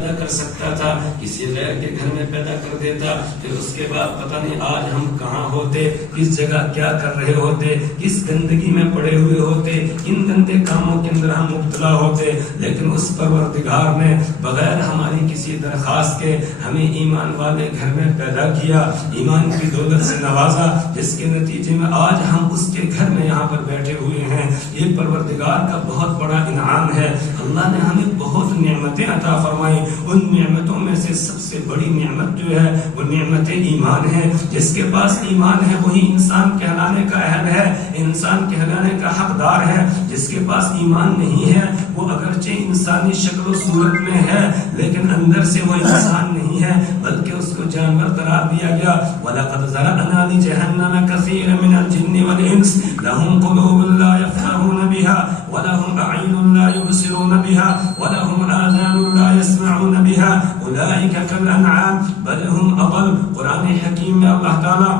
پیدا کر سکتا تھا، کسی غیر کے گھر میں پیدا کر دیتا، پھر اس کے بعد پتہ نہیں آج ہم کہاں ہوتے، کس جگہ کیا کر رہے ہوتے، کس گندگی میں پڑے ہوئے ہوتے، کن گندے کاموں کے اندر ہم مبتلا ہوتے. لیکن اس پروردگار نے بغیر ہماری کسی درخواست کے ہمیں ایمان والے گھر میں پیدا کیا، ایمان کی دولت سے نوازا، جس کے نتیجے میں آج ہم اس کے گھر میں یہاں پر بیٹھے ہوئے ہیں. یہ پروردگار کا بہت بڑا انعام ہے. اللہ نے ہمیں بہت نعمتیں عطا فرمائی. ان نعمتوں میں سے سب سے بڑی نعمت جو ہے وہ نعمت ایمان ہے. جس کے پاس ایمان ہے وہی انسان کہلانے کا اہل ہے، انسان کہلانے کا حقدار ہے. جس کے پاس ایمان نہیں ہے وہ اگرچہ انسانی شکل و صورت میں ہے لیکن اندر سے وہ انسان نہیں ہے، بلکہ اس کو جانور قرار دیا گیا. وَلَقَدْ ذَرَأْنَا لِجَهَنَّمَ كَثِيرًا مِنَ الْجِنِّ وَالْإِنسِ لَهُمْ قُلُوبٌ لَا يَفْقَهُونَ بِهَا وَلَهُمْ أَعْيُنٌ لَا يُبْصِرُونَ بِهَا وَلَهُمْ آذَانٌ لَا يَسْمَعُونَ بِهَا أُولَئِكَ كَالْأَنْعَامِ بَلْ هُمْ أَضَلُّ. قرآن حکیم میں اللہ تعالیٰ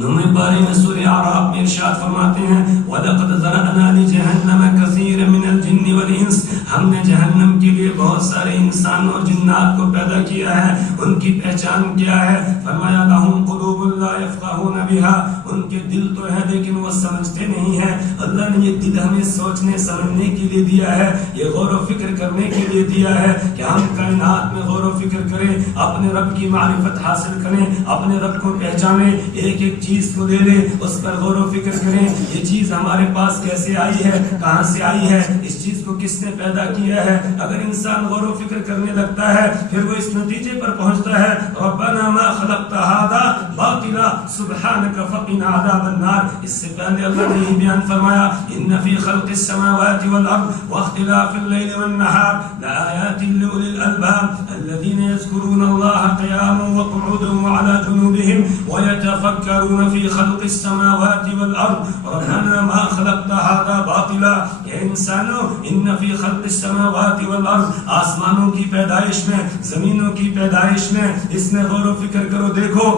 نویں پارے میں سورہ اعراف میں ارشاد فرماتے ہیں وَلَقَدْ ذَرَأْنَا لِجَهَنَّمَ كَثِيرًا مِنَ الْجِنِّ وَالْإِنسِ. ہم نے جہنم کے لیے بہت سارے انسانوں اور جنات کو پیدا کیا ہے. ان کی پہچان کیا ہے؟ فرمایا لَهُمْ قُلُوبٌ لَا يَفْقَهُونَ بِهَا. ان کے دل تو ہے لیکن وہ سمجھتے نہیں ہیں. اللہ نے یہ دل ہمیں سوچنے سمجھنے کے لیے دیا ہے، یہ غور و فکر کرنے کے لیے دیا ہے کہ ہم کائنات میں غور و فکر کریں، اپنے رب کی معرفت حاصل کریں، اپنے رب کو پہچانیں، ایک ایک چیز کو لے لیں، اس پر غور و فکر کریں. یہ چیز ہمارے پاس کیسے آئی ہے، کہاں سے آئی ہے، اس چیز کو کس نے پیدا کیا ہے. اگر انسان غور و فکر کرنے لگتا ہے پھر وہ اس نتیجے پر پہنچتا ہے ربنا ما خلقت هذا باطلا سبحانك فقنا عذاب النار. اس سے پہلے اللہ نے یہ بیان فرمایا ان فی خلق السماوات والارض واختلاف الليل والنهار لآيات لأولي الألباب الذين يذكرون الله قياما وقعودا وعلى جنوبهم ويتفكرون في خلق السماوات والارض ربنا ما خلقت هذا باطلا. اے انسانو ان فی خلق السماوات والارض، آسمانوں کی پیدائش میں، زمینوں کی پیدائش میں اس میں غور و فکر کرو. دیکھو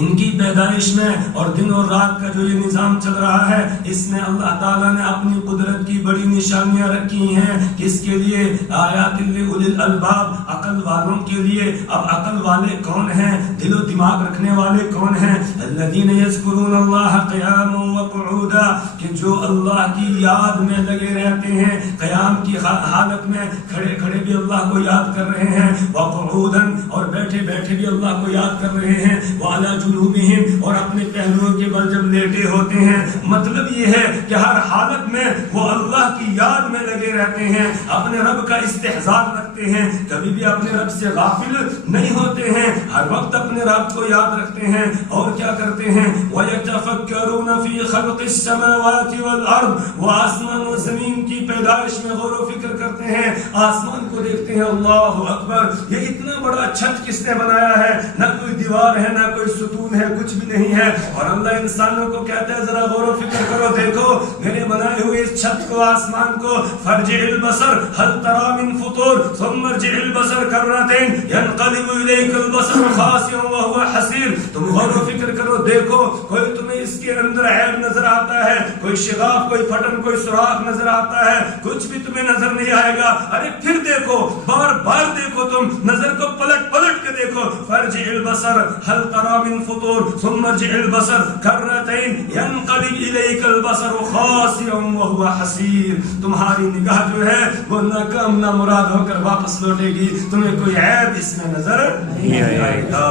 ان کی پیدائش میں اور دن اور رات کا جو یہ نظام چل رہا ہے اس میں اللہ تعالیٰ نے اپنی قدرت کی بڑی نشانیاں رکھی ہیں. کس کے لیے؟ آیات لأولی الالباب، عقل والوں کے لیے. اب عقل والے کون ہیں؟ دل و دماغ رکھنے والے کون ہیں؟ الذین یذکرون اللہ قیاما وقعودا، کہ جو اللہ کی یاد میں لگے رہتے ہیں، قیام کی حالت میں کھڑے کھڑے بھی اللہ کو یاد کر رہے ہیں، وقعودا اور بیٹھے بیٹھے بھی اللہ کو یاد کر رہے ہیں، وعلی جنوبہم اور اپنے پہلوؤں کے بل جب لیٹے ہوتے ہیں. مطلب یہ ہے کہ ہر حالت میں وہ اللہ کی یاد میں لگے رہتے ہیں، اپنے رب کا استحضار رکھتے ہیں، کبھی بھی اپنے رب سے غافل نہیں ہوتے ہیں، ہر وقت اپنے رب کو یاد رکھتے ہیں. اور کیا کرتے ہیں؟ وَيَتَفَكَّرُونَ فِي خَلْقِ السَّمَاوَاتِ وَالْأَرْضِ، وہ آسمان و زمین کی پیدائش میں غور و فکر کرتے ہیں. آسمان کو دیکھتے ہیں، اللہ اکبر، یہ اتنا بڑا چھت کس نے بنایا ہے؟ نہ کوئی دیوار ہے، نہ کوئی ستون ہے، کچھ بھی نہیں ہے. اور اللہ انسانوں کو کہتا ہے ذرا غور و فکر کرو، دیکھو میرے بنائے ہوئے اس چھت کو، آسمان کو. فرجع البصر هل ترى من فطور ثم ارجع البصر كرتين ينقلب اليك البصر خاسئا وهو حسير. تم غور و فکر کرو، دیکھو کوئی تمہیں اس کے اندر عیب نظر آتا ہے، کوئی شغاف، کوئی پھٹن، کوئی سوراخ نظر آتا ہے، کچھ بھی تمہیں نظر نہیں آئے گا. ارے پھر دیکھو، بار بار دیکھو، تم نظر کو پلٹ پلٹ کے دیکھو. فرجع البصر هل ترى من فطور ثم ارجع البصر كرتين ينقلب اليك البصر خاسئا وهو حسير. تمہاری نگاہ جو ہے وہ ناکام نامراد ہو کر واپس لوٹے گی، تمہیں کوئی عیب اس میں نظر نہیں آئے گا.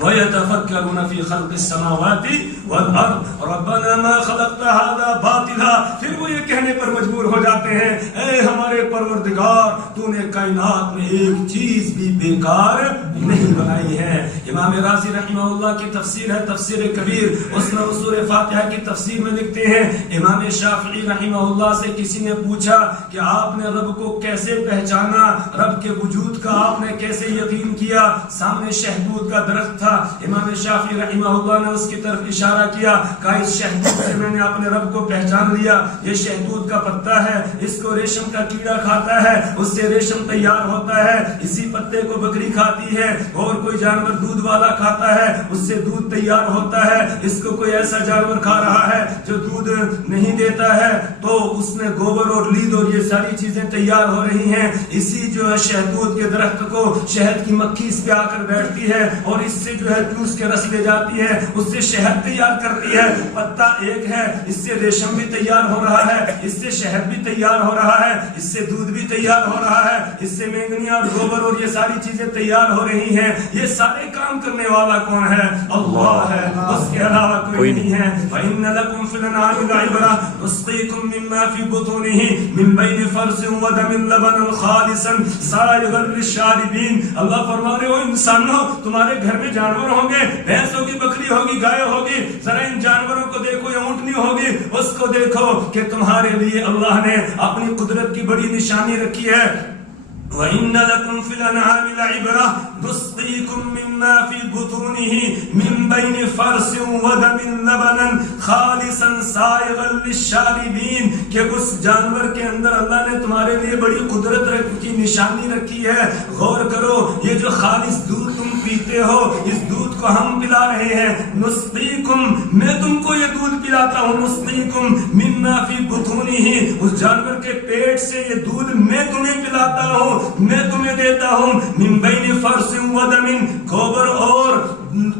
وَيَتَفَكَّرُونَ فِي خَلْقِ السَّمَاوَاتِ وَالْأَرْضِ رَبَّنَا مَا خَلَقْتَ هَذَا بَاطِلًا. پھر وہ یہ کہنے پر مجبور ہو جاتے ہیں اے ہمارے پروردگار، تو نے کائنات میں ایک چیز بھی بیکار نہیں بنائی ہے. امام راضی رحمہ اللہ کی تفسیر ہے تفسیر کبیر، اس میں سورہ فاتحہ کی تفسیر میں لکھتے ہیں امام شافعی رحمہ اللہ سے کسی نے پوچھا کہ آپ نے رب کو کیسے پہچانا، رب کے وجود کا آپ نے کیسے یقین کیا؟ سامنے شہبود کا درخت درخت تھا. امام شافعی رحمہ اللہ نے اس کی طرف اشارہ کیا، کہا اس شہدود سے میں نے اپنے رب کو پہچان لیا. یہ شہدود کا پتا ہے، اس کو ریشم کا کیڑا کھاتا ہے، اس سے ریشم تیار ہوتا ہے. اسی پتے کو بکری کھاتی ہے اور کوئی جانور دودھ والا کھاتا ہے، اس سے دودھ تیار ہوتا ہے. اس کو کوئی ایسا جانور کھا رہا ہے جو دودھ نہیں دیتا ہے تو اس میں گوبر اور لید اور یہ ساری چیزیں تیار ہو رہی ہیں. اسی جو ہے شہدود کے درخت کو شہد کی مکھی اس پہ آ کر بیٹھتی ہے اور اس سے جو ہے جوس کے رس لے جاتی ہے، اس سے شہد تیار کرتی ہے. پتا ایک ہے، اس سے ریشم بھی تیار ہو رہا ہے، اس سے شہد بھی تیار ہو رہا ہے، اس سے دودھ بھی تیار ہو رہا ہے، اس سے مینگنیاں اور گوبر اور یہ ساری چیزیں تیار ہو رہی ہیں. یہ سارے کام کرنے والا کون ہے؟ اللہ ہے، اس کے علاوہ کوئی نہیں ہے. وَإِنَّ لَكُمْ فِي الْأَنْعَامِ لَعِبْرَةً نُسْقِيكُم مِّمَّا فِي بُطُونِهِ مِن بَيْنِ فَرْثٍ وَدَمٍ لَبَنًا خَالِصًا سَائِغًا لِّلشَّارِبِينَ. اللہ فرما رہے ہو انسانوں، تمہارے گھر میں جانور ہوں گے، بھینس ہوگی، بکری ہوگی، گائے ہوگی. ذرا ان جانوروں کو دیکھو یا اونٹنی ہوگی، اس کو دیکھو کہ تمہارے لیے اللہ نے اپنی قدرت کی بڑی نشانی رکھی ہے. وَإِنَّ لَكُمْ فِي الْأَنْعَامِ لَعِبْرَةً نُسْقِيكُم مِّمَّا فِي بُطُونِهِ مِن بَيْنِ فَرْثٍ وَدَمٍ لَبَنًا خَالِصًا سَائِغًا لِّلشَّارِبِينَ. کہ اس جانور کے اندر اللہ نے تمہارے لیے بڑی قدرت کی نشانی رکھی ہے. غور کرو، یہ جو خالص دودھ تم پیتے ہو، اس دودھ کو ہم پلا رہے ہیں. نُسْقِيكُم، میں تم کو یہ دودھ پلاتا ہوں. نُسْقِيكُم مِّمَّا فِي بُطُونِهِ، اس جانور کے پیٹ سے یہ دودھ میں تمہیں پلاتا ہوں، میں تمہیں دیتا ہوں. من بین فرث ودم، گوبر اور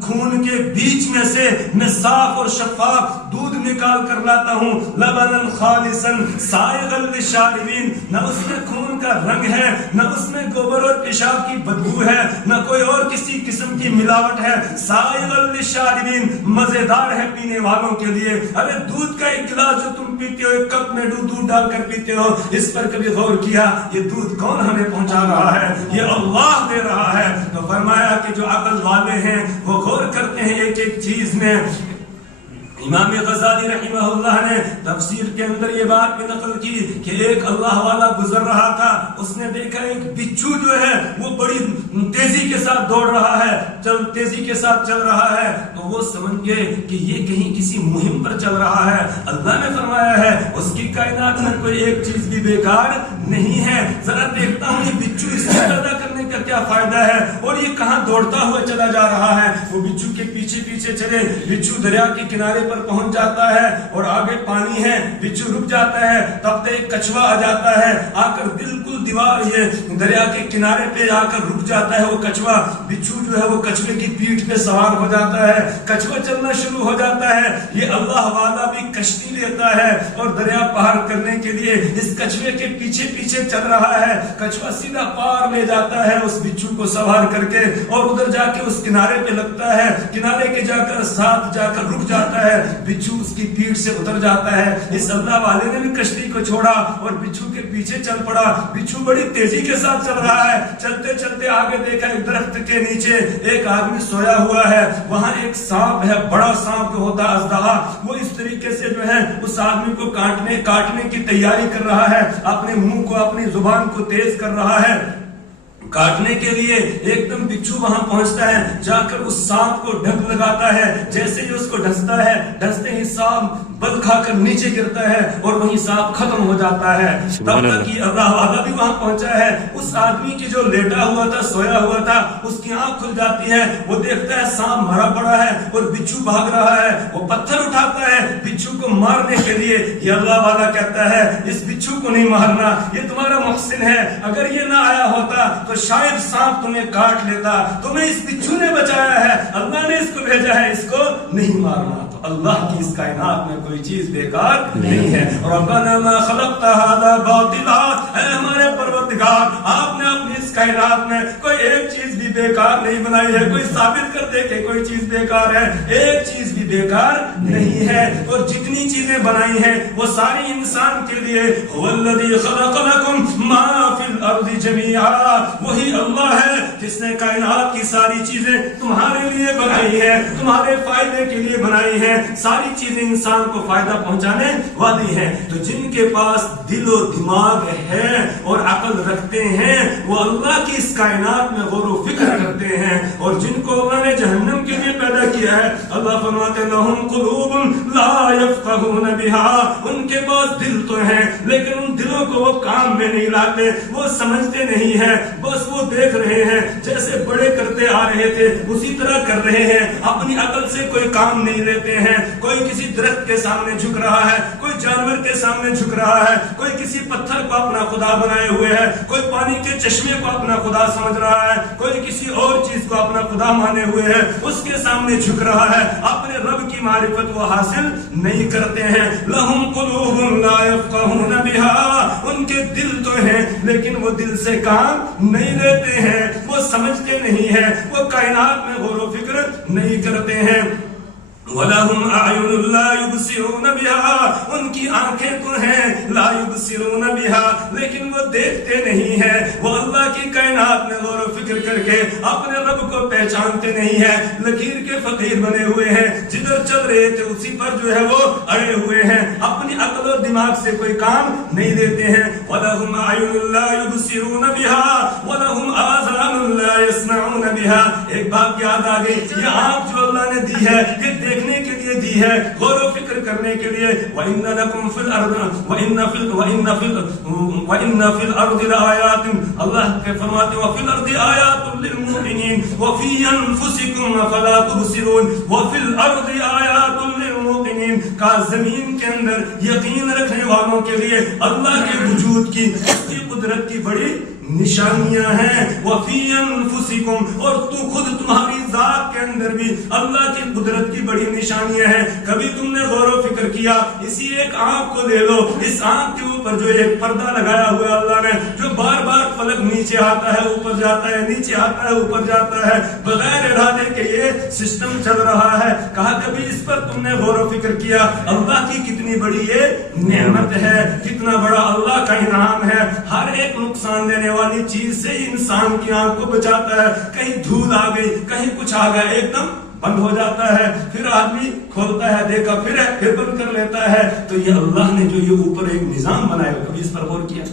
خون کے بیچ میں سے میں صاف اور شفاف دودھ نکال کر لاتا ہوں. لبنا خالصا سائغا للشاربین، نہ اس میں خون کا رنگ ہے، نہ اس میں گوبر اور پیشاب کی بدبو ہے، نہ کوئی اور کسی قسم کی ملاوٹ ہے. سائغا للشاربین، مزیدار ہے پینے والوں کے لیے. ارے دودھ کا ایک گلاس جو تم پیتے ہو، ایک کپ میں دودھ ڈال کر پیتے ہو، اس پر کبھی غور کیا یہ دودھ کون ہمیں پہنچا رہا ہے؟ یہ اللہ دے رہا ہے. تو فرمایا کہ جو عقل والے ہیں وہ غور کرتے ہیں ایک ایک چیز میں. امام غزالی رحمہ اللہ نے تفسیر کے اندر یہ بات بھی نقل کی کہ ایک اللہ والا گزر رہا تھا، اس نے دیکھا ایک بچھو جو ہے وہ بڑی تیزی کے ساتھ دوڑ رہا ہے، تیزی کے ساتھ چل رہا ہے. تو وہ سمجھ گئے کہ یہ کہیں کسی مہم پر چل رہا ہے. اللہ نے فرمایا ہے اس کی کائنات میں کوئی ایک چیز بھی بیکار نہیں ہے. ذرا دیکھتا ہوں یہ بچھو، اس سے پیدا کرنے کا کیا فائدہ ہے اور یہ کہاں دوڑتا ہوا چلا جا رہا ہے. وہ بچھو کے پیچھے پیچھے چلے. بچھو دریا کے کنارے پر پہنچ جاتا ہے اور آگے پانی ہے. بچھو رک جاتا ہے، تب تک ایک کچھوا آ جاتا ہے، آ کر بالکل دیوار یہ دریا کے کنارے پہ آ کر رک جاتا ہے. وہ کچھوا، بچھو جو ہے وہ کچھوے کی پیٹھ پہ سوار ہو جاتا ہے. کچھوا چلنا شروع ہو جاتا ہے. یہ اللہ والا بھی کشتی لیتا ہے اور دریا پار کرنے کے لیے اس کچھوے کے پیچھے پیچھے چل رہا ہے. کچھوا سیدھا پار لے جاتا ہے اس بچھو کو سوار کر کے اور ادھر جا کے اس کنارے پہ لگتا ہے. کنارے کے جا کر ساتھ جا کر رک جاتا ہے. بچھو اس کی پیٹھ سے اتر جاتا ہے. اس اللہ والے نے بھی کشتی کو چھوڑا اور بچھو کے پیچھے چل پڑا. بچھو بڑی تیزی کے ساتھ چل رہا ہے. چلتے چلتے آگے دیکھا ایک درخت کے نیچے ایک آدمی سویا ہوا ہے. وہاں ایک سانپ ہے، بڑا سانپ جو ہوتا ہے اژدہا، وہ اس طریقے سے جو ہے اس آدمی کو کاٹنے کی تیاری کر رہا ہے. اپنے منہ کو، اپنی زبان کو تیز کر رہا ہے کاٹنے کے لیے. ایک دم بچھو وہاں پہنچتا ہے، جا کر اس سانپ کو ڈھک لگاتا ہے. جیسے ہی اس کو ڈھستا ہے، ڈھستے ہی سانپ بل کھا کر نیچے گرتا ہے اور وہیں سانپ ختم ہو جاتا ہے. تب تک کہ اللہ والا بھی وہاں پہنچا ہے. اس آدمی کی جو لیٹا ہوا تھا، سویا ہوا تھا، اس کی آنکھ کھل جاتی ہے. وہ دیکھتا ہے سانپ مرا پڑا ہے اور بچھو بھاگ رہا ہے. وہ پتھر اٹھاتا ہے بچھو کو مارنے کے لیے. یہ اللہ والا کہتا ہے اس بچھو کو نہیں مارنا، یہ تمہارا محسن ہے. اگر یہ نہ آیا ہوتا تو شاید سانپ تمہیں کاٹ لیتا. تمہیں اس بچھو نے بچایا ہے، اللہ نے اس کو بھیجا ہے، اس کو نہیں مارنا. تو اللہ کی اس کائنات میں کوئی چیز بیکار نہیں ہے. ربنا ما خلقت هذا باطلا، اے ہمارے پروردگار آپ نے اپنی اس کائنات میں کوئی ایک چیز بھی بیکار نہیں بنائی ہے. کوئی ثابت کر دے کہ کوئی چیز بیکار ہے. ایک چیز بھی بیکار نہیں ہے. اور جتنی چیزیں بنائی ہیں وہ ساری انسان کے لیے. هو الذی خلق لكم ما فی الارض جميعا، وہی اللہ ہے جس نے کائنات کی ساری چیزیں تمہارے لیے بنائی ہے، تمہارے فائدے کے لیے بنائی ہے. ہیں, ساری چیزیں انسان کو فائدہ پہنچانے والی ہیں. تو جن کے پاس دل و دماغ ہے اور عقل رکھتے ہیں وہ اللہ کی اس کائنات میں غور و فکر کرتے ہیں. اور جن کو اللہ نے جہنم کے لیے پیدا کیا ہے, اللہ فرماتے لہم قلوب لا یفقہون بہا, ان کے پاس دل تو ہیں لیکن ان دلوں کو وہ کام میں نہیں لاتے, وہ سمجھتے نہیں ہیں, بس وہ دیکھ رہے ہیں جیسے بڑے کرتے آ رہے تھے اسی طرح کر رہے ہیں, اپنی عقل سے کوئی کام نہیں لیتے ہیں. کوئی کسی درخت کے سامنے جھک رہا ہے, کوئی جانور کے سامنے جھک رہا ہے, کوئی کسی پتھر کو اپنا خدا بنائے ہوئے ہے, کوئی پانی کے چشمے کو اپنا خدا سمجھ رہا ہے, کوئی کسی اور چیز کو اپنا خدا مانے ہوئے ہے, اس کے سامنے جھک رہا ہے. اپنے رب کی معرفت وہ حاصل نہیں کرتے ہیں. لہم قلوب لا یفقہون بہا, ان کے دل تو ہیں لیکن وہ دل سے کام نہیں لیتے ہیں, وہ سمجھتے نہیں ہیں, وہ کائنات میں غور و فکر نہیں کرتے ہیں. وَلَهُمْ أَعْيُنٌ لَا يُبْصِرُونَ بِهَا, ان کی آنکھیں تو ہیں لا يُبْصِرُونَ بِهَا لیکن وہ دیکھتے نہیں ہیں. وہ اللہ کی کائنات میں غور و فکر کر کے اپنے رب کو پہچانتے نہیں ہیں, لکیر کے فقیر بنے ہوئے ہیں, جدھر چل رہے تھے اسی پر جو ہے وہ اڑے ہوئے ہیں, اپنی عقل اور دماغ سے کوئی کام نہیں لیتے ہیں. وَلَهُمْ أَعْيُنٌ لَا يُبْصِرُونَ بِهَا وَلَهُمْ آذَانٌ لَا يَسْمَعُونَ بِهَا. ایک بات یاد آ گئی, یہ آنکھ جو اللہ نے دی ہے یہ دیکھنے کے لیے دی ہے, غور و فکر کرنے کے لیے. وَإِنَّ لَكُمْ فِي الْأَرْضِ لَآيَاتٍ, اللہ کے فرماتے وَفِي الْأَرْضِ آيَاتٌ لِلْمُوقِنِينَ وَفِي أَنفُسِكُمْ أَفَلَا تُبْصِرُونَ. وَفِي الْأَرْضِ آيَاتٌ لِلْمُوقِنِينَ, کا زمین کے اندر یقین رکھنے والوں کے لیے اللہ کے وجود کی, اس کی قدرت کی بڑی نشانیاں ہیں. وفی انفسکم, اور تو خود تمہاری ذات کے اندر بھی اللہ کی قدرت کی بڑی نشانیاں ہیں. کبھی تم نے غور و فکر کیا, اسی ایک آنکھ کو لے لو, اس آنکھ کے اوپر جو ایک پردہ لگایا ہوا ہے اللہ نے, جو بار بار فلک نیچے آتا ہے اوپر جاتا ہے, نیچے آتا ہے اوپر جاتا ہے, بغیر ارادے کے یہ سسٹم چل رہا ہے. کہا کبھی اس پر تم نے غور و فکر کیا اللہ کی کتنی بڑی یہ نعمت ہے, کتنا بڑا اللہ کا انعام ہے. ہر ایک نقصان دینے والی چیز سے انسان کی آنکھ کو بچاتا ہے. کہیں دھول آ گئی, کہیں کچھ آ گیا, ایک دم بند ہو جاتا ہے, پھر آدمی کھولتا ہے, دیکھا پھر بند کر لیتا ہے. تو یہ اللہ نے جو یہ اوپر ایک نظام بنایا, کبھی اس پر غور کیا؟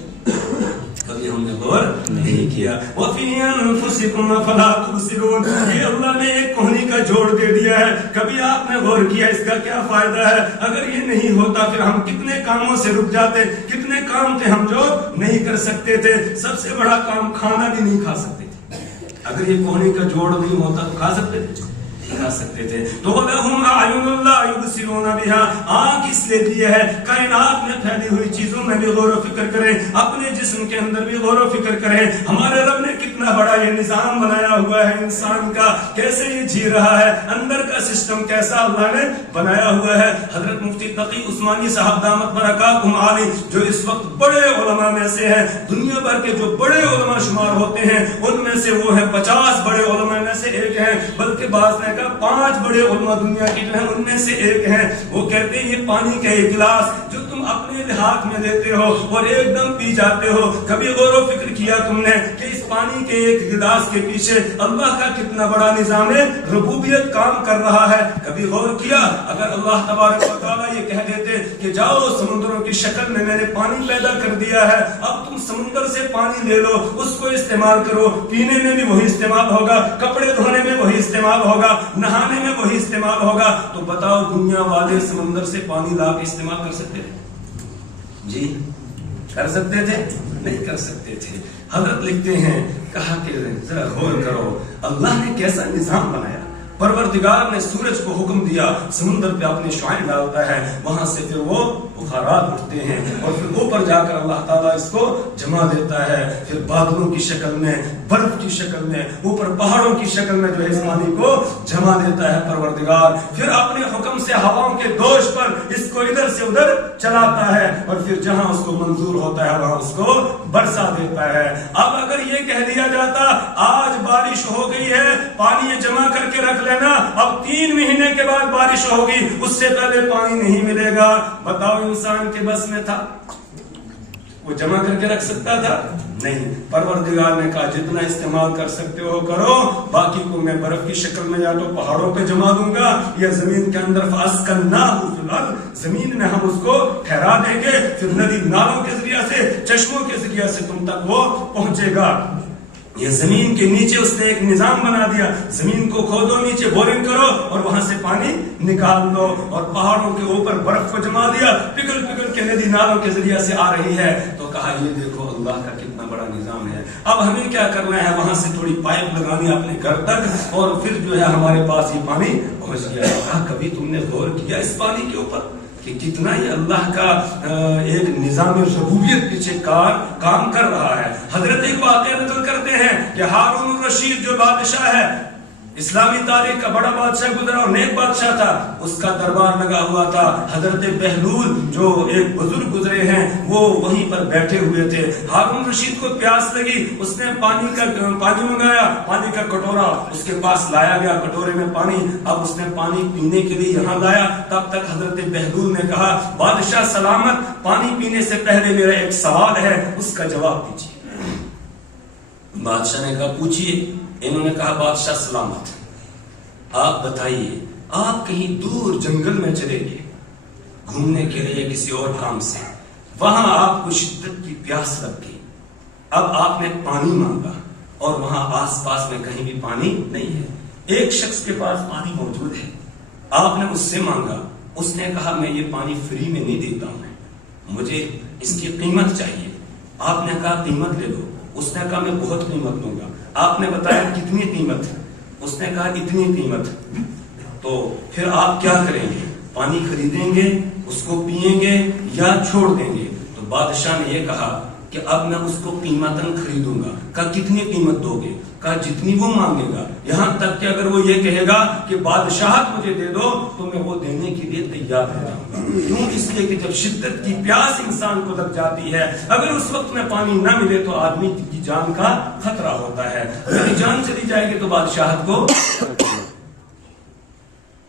کبھی ہم نے غور نہیں کیا. وَفِي أَنفُسِكُمْ أَفَلَا تُبْصِرُونَ, یہ اللہ نے ایک کوہنی کا جوڑ دے دیا ہے. کبھی آپ نے غور کیا اس کا کیا فائدہ ہے؟ اگر یہ نہیں ہوتا پھر ہم کتنے کاموں سے رک جاتے, کتنے کام تھے ہم جو نہیں کر سکتے تھے. سب سے بڑا کام کھانا بھی نہیں کھا سکتے تھے. اگر یہ کوہنی کا جوڑ نہیں ہوتا تو کھا سکتے تھے, کھا سکتے تھے. تو لَهُمْ أَعْيُنٌ لَا يُبْصِرُونَ بِهَا, آنکھ اس لیے دی ہے کائنات میں پھیلی ہوئی چیزوں میں بھی غور و فکر کریں, اپنے جسم کے اندر بھی غور و فکر کریں. ہمارے رب نے کتنا بڑا یہ نظام بنایا ہوا ہے انسان کا, کیسے یہ جی رہا ہے, اندر کا سسٹم کیسا اللہ نے بنایا ہوا ہے. حضرت مفتی تقی عثمانی صاحب دامت برکاتہم عالی, جو اس وقت بڑے علماء میں سے ہیں, دنیا بھر کے جو بڑے علماء شمار ہوتے ہیں ان میں سے وہ ہیں 50 بڑے علماء میں سے ایک ہیں, بلکہ بعض نے 5 بڑے علماء دنیا کے جو ہیں ان میں سے ایک ہیں. وہ کہتے ہیں یہ پانی کا ایک گلاس جو تم اپنے ہاتھ میں لیتے ہو اور ایک دم پی جاتے ہو, کبھی غور و فکر کیا تم نے کہ اس پانی کے ایک گلاس کے پیچھے اللہ کا کتنا بڑا نظام ربوبیت کام کر رہا ہے؟ کبھی غور کیا اگر اللہ تبارک و تعالیٰ یہ کہہ دیتے کہ جاؤ سمندروں کی شکل میں نے پانی پیدا کر دیا ہے, اب تم سمندر سے پانی لے لو, اس کو استعمال کرو, پینے میں بھی وہی استعمال ہوگا, کپڑے دھونے میں وہی استعمال ہوگا, نہانے میں وہی استعمال ہوگا, تو بتاؤ دنیا والے سمندر سے پانی لا کے استعمال کر سکتے تھے؟ جی کر سکتے تھے؟ نہیں کر سکتے تھے. حضرت لکھتے ہیں, کہا کہ ذرا غور کرو اللہ نے کیسا نظام بنایا. پروردگار نے سورج کو حکم دیا سمندر پہ اپنے شعاع ڈالتا ہے, وہاں سے پھر وہ بخارات اٹھتے ہیں اور پھر اوپر جا کر اللہ تعالیٰ اس کو جما دیتا ہے, پھر بادلوں کی شکل میں, برف کی شکل میں, اوپر پہاڑوں کی شکل میں جو ہے اس پانی کو جما دیتا ہے پروردگار. پھر اپنے حکم سے ہواؤں کے دوش پر اس کو ادھر سے ادھر چلاتا ہے اور پھر جہاں اس کو منظور ہوتا ہے وہاں اس کو برسا دیتا ہے. اب اگر یہ کہہ دیا جاتا آج بارش ہو گئی ہے, پانی جمع کر کے رکھ لینا, اب 3 مہینے کے بعد بارش ہوگی, اس سے پہلے پانی نہیں ملے گا, بتاؤ انسان کے بس میں تھا؟ وہ جمع کر کے رکھ سکتا تھا؟ نہیں. پروردگار نے کہا جتنا استعمال کر سکتے ہو کرو، باقی کو میں برف کی شکل میں یا تو پہاڑوں پہ جما دوں گا یا زمین کے اندر فاسکناہ فی الارض، زمین میں ہم اس کو ٹھہرا دیں گے، پھر ندی نالوں کے ذریعے سے، چشموں کے ذریعے سے تم تک وہ پہنچے گا. یہ زمین کے نیچے اس نے ایک نظام بنا دیا، زمین کو کھودو، نیچے بورنگ کرو اور وہاں سے پانی نکال دو، اور پہاڑوں کے اوپر برف کو جما دیا، پگھل پگھل کے ندی نالوں کے ذریعے سے آ رہی ہے. تو کہا یہ دیکھو اللہ کا کتنا بڑا نظام ہے. اب ہمیں کیا کرنا ہے؟ وہاں سے تھوڑی پائپ لگانی اپنے گھر تک، اور پھر جو ہے ہمارے پاس یہ پانی پہنچ گیا. کہا کبھی تم نے غور کیا اس پانی کے اوپر کہ کتنا یہ اللہ کا ایک نظام ربوبیت پیچھے کام کر رہا ہے. حضرت ایک واقعہ نقل کرتے ہیں کہ ہارون الرشید جو بادشاہ ہے، اسلامی تاریخ کا بڑا بادشاہ گزرا اور نیک بادشاہ تھا، اس کا دربار لگا ہوا تھا. حضرت بہلول جو ایک بزرگ گزرے ہیں وہ وہیں پر بیٹھے ہوئے تھے. ہارون رشید کو پیاس لگی، اس نے پانی منگایا، پانی کا کٹورا اس کے پاس لایا گیا، کٹورے میں پانی. اب اس نے پانی پینے کے لیے یہاں لایا، تب تک حضرت بہلول نے کہا بادشاہ سلامت، پانی پینے سے پہلے میرا ایک سوال ہے، اس کا جواب دیجیے. بادشاہ نے کہا پوچھیے. انہوں نے کہا بادشاہ سلامت، آپ بتائیے، آپ کہیں دور جنگل میں چلے گئے گھومنے کے لیے کسی اور کام سے، وہاں آپ کو شدت کی پیاس لگ گئی، اب آپ نے پانی مانگا اور وہاں آس پاس میں کہیں بھی پانی نہیں ہے. ایک شخص کے پاس پانی موجود ہے، آپ نے اس سے مانگا، اس نے کہا میں یہ پانی فری میں نہیں دیتا ہوں، مجھے اس کی قیمت چاہیے. آپ نے کہا قیمت لے لو، اس نے کہا میں بہت قیمت دوں گا. آپ نے بتایا کتنی قیمت؟ اس نے کہا اتنی قیمت. تو پھر آپ کیا کریں گے؟ پانی خریدیں گے، اس کو پیئیں گے یا چھوڑ دیں گے؟ تو بادشاہ نے یہ کہا کہ اب میں اس کو قیمتاً خریدوں گا. کہا کتنی قیمت دو گے؟ کہا جتنی وہ مانگے گا، یہاں تک کہ اگر وہ یہ کہے گا کہ بادشاہت مجھے دے دو تو میں وہ دینے کے لیے تیار ہو جاؤں گا. کیوں؟ اس لیے کہ جب شدت کی پیاس انسان کو لگ جاتی ہے، اگر اس وقت میں پانی نہ ملے تو آدمی کی جان کا خطرہ ہوتا ہے. میری جان چلی جائے گی تو بادشاہت کو.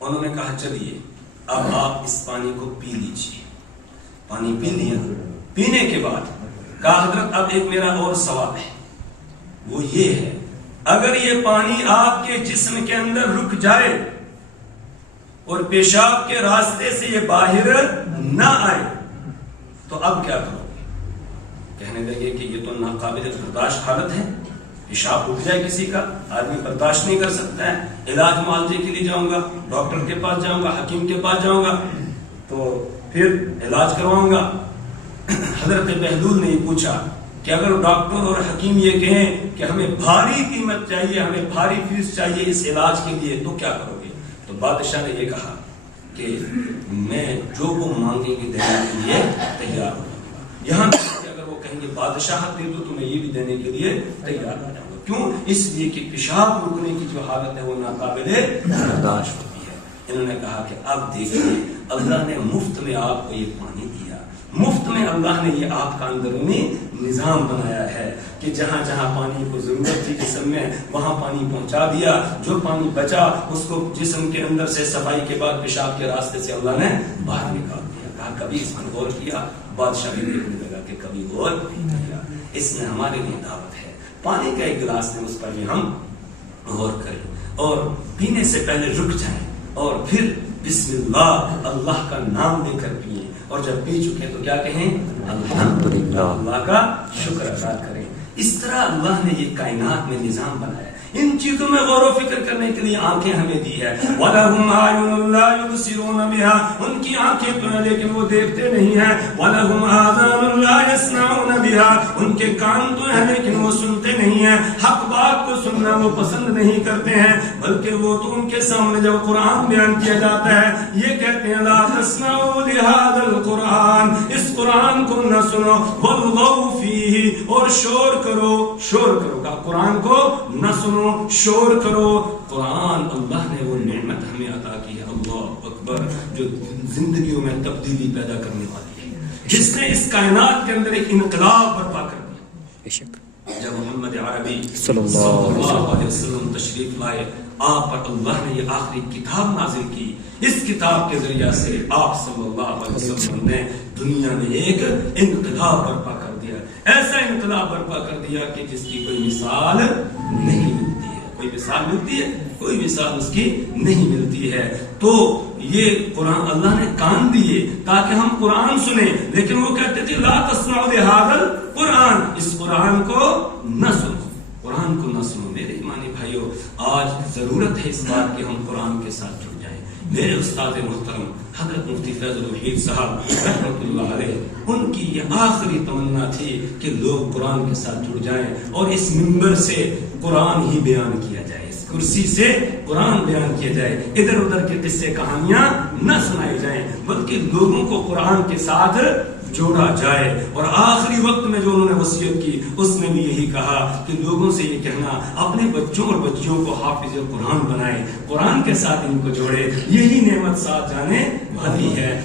انہوں نے کہا چلیے اب آپ اس پانی کو پی لیجیے. پانی پی لیا. پینے کے بعد کہا حضرت اب ایک میرا اور سوال ہے، وہ یہ ہے اگر یہ پانی آپ کے جسم کے اندر رک جائے اور پیشاب کے راستے سے یہ باہر نہ آئے تو اب کیا کرو گے؟ کہنے لگے کہ یہ تو ناقابل برداشت حالت ہے، پیشاب رک جائے کسی کا، آدمی برداشت نہیں کر سکتا ہے. علاج معالجے کے لیے جاؤں گا، ڈاکٹر کے پاس جاؤں گا، حکیم کے پاس جاؤں گا، تو پھر علاج کرواؤں گا. حضرت بہلول نے یہ پوچھا کہ اگر ڈاکٹر اور حکیم یہ کہیں کہ ہمیں بھاری قیمت چاہیے، ہمیں بھاری فیس چاہیے اس علاج کے لیے، تو کیا کرو گے؟ تو بادشاہ نے یہ کہا کہ میں جو وہ مانگیں گے دینے کے لیے تیار ہو جاؤں گا. یہاں تک کہ اگر وہ کہیں گے بادشاہت دے دو تو میں یہ بھی دینے کے لیے تیار ہو جاؤں گا. کیوں؟ اس لیے کہ پیشاب رکنے کی جو حالت ہے وہ ناقابل برداشت ہوتی ہے. انہوں نے کہا کہ اب دیکھیے اللہ نے مفت میں آپ کو یہ پانی دیا، مفت میں اللہ نے یہ آپ کا اندرونی نظام بنایا ہے کہ جہاں جہاں پانی کو ضرورت تھی جسم میں وہاں پانی پہنچا دیا، جو پانی بچا اس کو جسم کے اندر سے صفائی کے بعد پیشاب کے راستے سے اللہ نے باہر نکال دیا. کہا کبھی اس پر غور کیا؟ بادشاہ بھی دیکھنے لگا کہ کبھی غور نہیں کیا. اس میں ہمارے لیے دعوت ہے، پانی کا ایک گلاس میں اس پر بھی ہم غور کریں اور پینے سے پہلے رک جائیں اور پھر بسم اللہ اللہ کا نام لے کر پیئیں، اور جب پی چکے تو کیا کہیں؟ الحمدللہ، اللہ کا شکر ادا کریں. اس طرح اللہ نے یہ کائنات میں نظام بنایا. ان چیزوں میں غور و فکر کرنے کے لیے آنکھیں ہمیں دی ہے. وَلَهُمْ أَعْيُنٌ لَا يُبْصِرُونَ بِهَا، ان کی آنکھیں تو ہیں لیکن وہ دیکھتے نہیں ہیں. وَلَهُمْ آذَانٌ لَا يَسْمَعُونَ بِهَا، ان کے کان تو ہیں لیکن وہ سنتے نہیں ہیں، حق بات کو سننا وہ پسند نہیں کرتے ہیں، بلکہ وہ تو ان کے سامنے جب قرآن بیان کیا جاتا ہے یہ کہتے ہیں لَا تَسْمَعُوا لِهَذَا الْقُرْآنِ، اس قرآن کو نہ سنو، وَالْغَوْا فِيهِ، اور شور کرو. شور کرو کا قرآن کو نہ سنو، شور کرو. قرآن اللہ نے وہ نعمت ہمیں عطا کی ہے، اللہ اکبر، جو زندگیوں میں تبدیلی پیدا کرنے والی ہے، جس نے اس کائنات کے اندر ایک انقلاب برپا کر دیا. جب محمد عربی صلی اللہ علیہ وسلم تشریف لائے، آپ پر اللہ نے یہ آخری کتاب نازل کی. اس کتاب کے ذریعے سے آپ صلی اللہ علیہ وسلم نے دنیا میں ایک انقلاب برپا کر دیا. ایسا انقلاب برپا کر دیا کہ جس کی کوئی مثال نہیں ملتی ہے. کوئی مثال ملتی ہے؟ کوئی مثال اس کی نہیں ملتی ہے. تو یہ قرآن اللہ نے کان دیے تاکہ ہم قرآن سنیں، لیکن وہ کہتے تھے لا تسمعوا لہذا القرآن، اس قرآن کو نہ سنو، قرآن کو نہ سنو. میرے ایمانی بھائیو، آج ضرورت ہے اس بات کہ ہم قرآن کے ساتھ جڑ جائیں. میرے استاد محترم حضرت مفتی فیض الوحید صاحب رحمۃ اللہ علیہ، ان کی یہ آخری تمنا تھی کہ لوگ قرآن کے ساتھ جڑ جائیں اور اس منبر سے قرآن ہی بیان کیا جائے، اس کرسی سے قرآن بیان کیا جائے، ادھر ادھر کے قصے کہانیاں نہ سنائی جائیں، بلکہ لوگوں کو قرآن کے ساتھ جوڑا جائے. اور آخری وقت میں جو انہوں نے وصیت کی اس میں بھی یہی کہا کہ لوگوں سے یہ کہنا اپنے بچوں اور بچیوں کو حافظ قرآن بنائے، قرآن کے ساتھ ان کو جوڑے، یہی نعمت ساتھ جانے والی ہے.